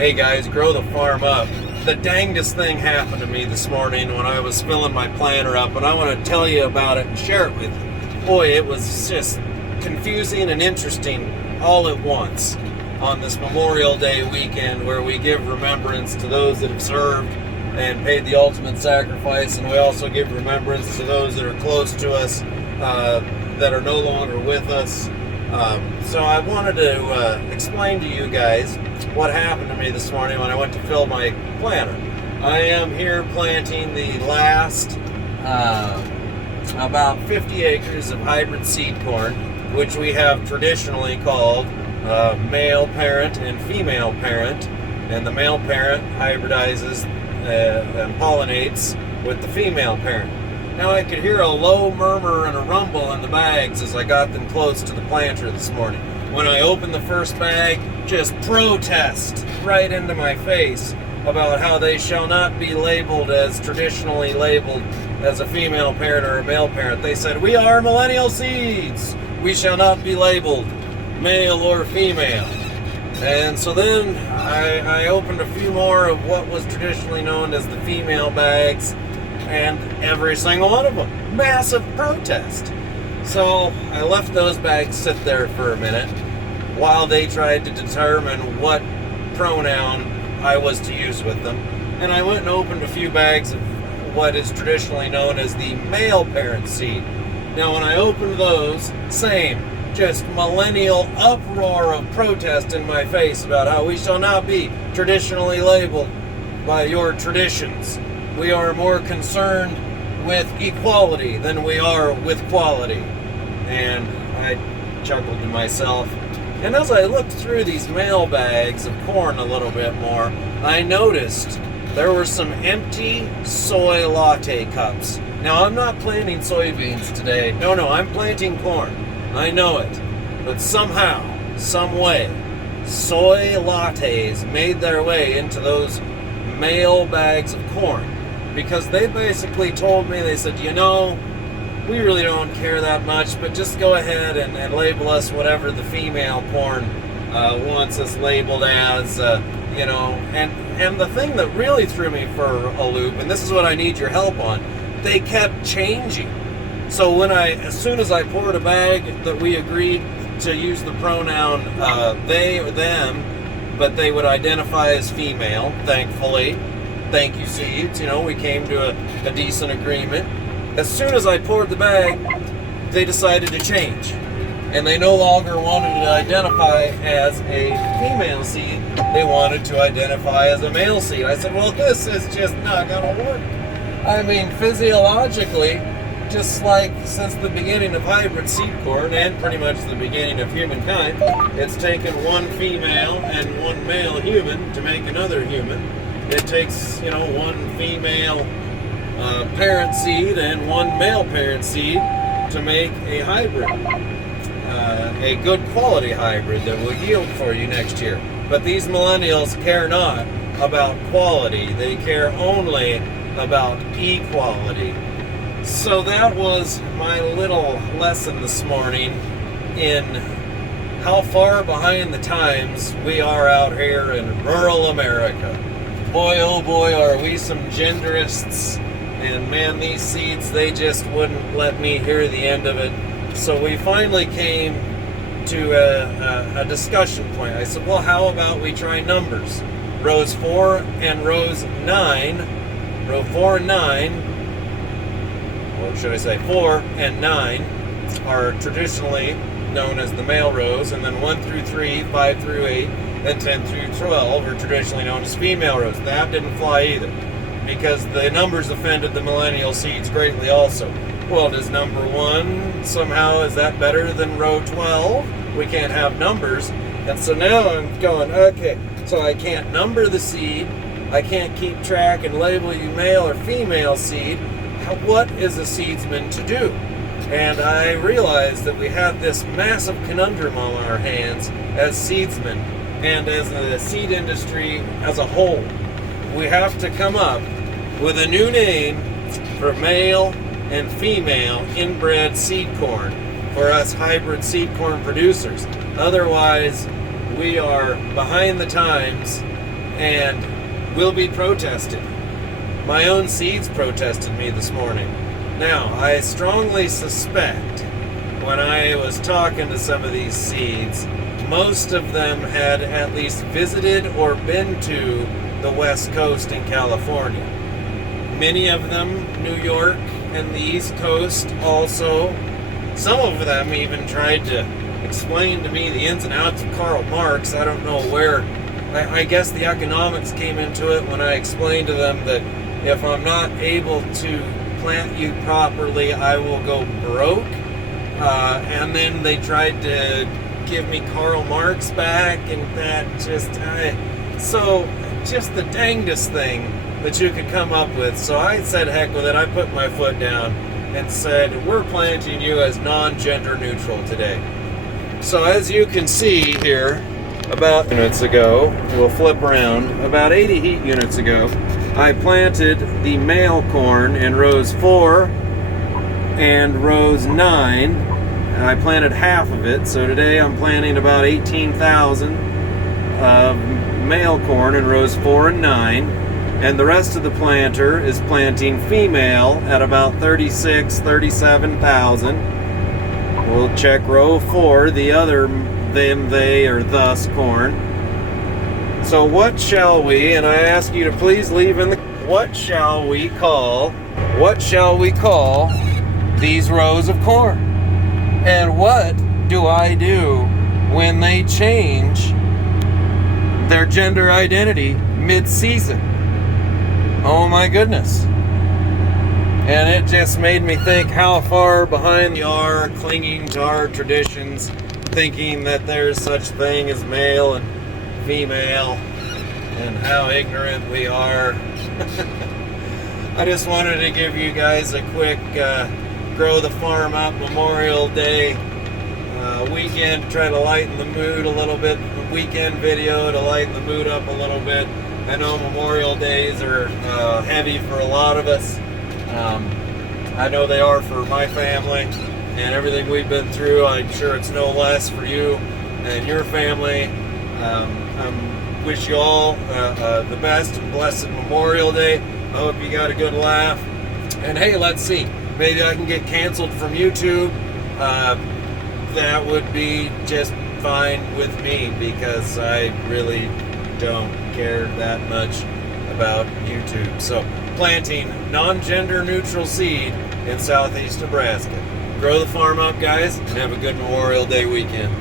Hey guys, grow the farm up. The dangest thing happened to me this morning when I was filling my planter up, and I want to tell you about it and share it with you. Boy, it was just confusing and interesting all at once on this Memorial Day weekend where we give remembrance to those that have served and paid the ultimate sacrifice, and we also give remembrance to those that are close to us that are no longer with us. So I wanted to explain to you guys what happened to me this morning when I went to fill my planter. I am here planting the last about 50 acres of hybrid seed corn, which we have traditionally called male parent and female parent, and the male parent hybridizes and pollinates with the female parent. Now I could hear a low murmur and a rumble in the bags as I got them close to the planter this morning. When I opened the first bag, just protest right into my face about how they shall not be labeled as traditionally labeled as a female parent or a male parent. They said, "We are millennial seeds. We shall not be labeled male or female." And so then I opened a few more of what was traditionally known as the female bags, and every single one of them, massive protest. So I left those bags sit there for a minute while they tried to determine what pronoun I was to use with them. And I went and opened a few bags of what is traditionally known as the male parent seed. Now when I opened those, same, just millennial uproar of protest in my face about how we shall not be traditionally labeled by your traditions. We are more concerned with equality than we are with quality. And I chuckled to myself. And as I looked through these mail bags of corn a little bit more, I noticed there were some empty soy latte cups. Now, I'm not planting soybeans today. No, I'm planting corn. I know it. But somehow, some way, soy lattes made their way into those mail bags of corn. Because they basically told me, they said, we really don't care that much, but just go ahead and label us whatever the female corn wants us labeled as, And the thing that really threw me for a loop, and this is what I need your help on, they kept changing. So as soon as I poured a bag that we agreed to use the pronoun they or them, but they would identify as female, thankfully. Thank you, seeds. We came to a decent agreement. As soon as I poured the bag, they decided to change. And they no longer wanted to identify as a female seed. They wanted to identify as a male seed. I said, well, this is just not going to work. I mean, physiologically, just like since the beginning of hybrid seed corn and pretty much the beginning of humankind, it's taken one female and one male human to make another human. It takes, one female parent seed and one male parent seed to make a hybrid, a good quality hybrid that will yield for you next year. But these millennials care not about quality. They care only about equality. So that was my little lesson this morning in how far behind the times we are out here in rural America. Boy, oh boy, are we some genderists. And man, these seeds, they just wouldn't let me hear the end of it. So we finally came to a discussion point. I said, well, how about we try numbers? Rows 4 and rows 9, row 4 and 9, or should I say 4 and 9, are traditionally known as the male rows, and then 1 through 3, 5 through 8, and 10 through 12 are traditionally known as female rows. That didn't fly either, because the numbers offended the millennial seeds greatly also. Well, does number 1 somehow, is that better than row 12? We can't have numbers. And so now I'm going, okay, so I can't number the seed, I can't keep track and label you male or female seed. What is a seedsman to do? And I realized that we have this massive conundrum on our hands as seedsmen and as the seed industry as a whole. We have to come up with a new name for male and female inbred seed corn for us hybrid seed corn producers. Otherwise, we are behind the times and will be protested. My own seeds protested me this morning. Now, I strongly suspect when I was talking to some of these seeds, most of them had at least visited or been to the West Coast in California. Many of them, New York and the East Coast also. Some of them even tried to explain to me the ins and outs of Karl Marx. I don't know where. I guess the economics came into it when I explained to them that if I'm not able to plant you properly, I will go broke. And then they tried to give me Karl Marx back, and that just the dangest thing that you could come up with. So I said heck with it. I put my foot down and said, we're planting you as non-gender neutral today. So as you can see here, about minutes ago, we'll flip around, about 80 heat units ago, I planted the male corn in rows 4 and rows 9, and I planted half of it. So today I'm planting about 18,000 male corn in rows 4 and 9, and the rest of the planter is planting female at about 37,000. We'll check row 4, the other them, they, or thus corn. So what shall we, and I ask you to please leave in the, what shall we call these rows of corn? And what do I do when they change their gender identity mid-season? Oh my goodness. And it just made me think how far behind we are, clinging to our traditions, thinking that there's such thing as male and female, and how ignorant we are. I just wanted to give you guys a quick Grow the Farm Up Memorial Day weekend to try to lighten the mood a little bit. Weekend video to lighten the mood up a little bit. I know Memorial Days are heavy for a lot of us. I know they are for my family and everything we've been through. I'm sure it's no less for you and your family. I wish you all the best and blessed Memorial Day. I hope you got a good laugh. And hey, let's see. Maybe I can get canceled from YouTube. That would be just fine with me, because I really don't care that much about YouTube. So, planting non-gender neutral seed in southeast Nebraska. Grow the farm up, guys, and have a good Memorial Day weekend.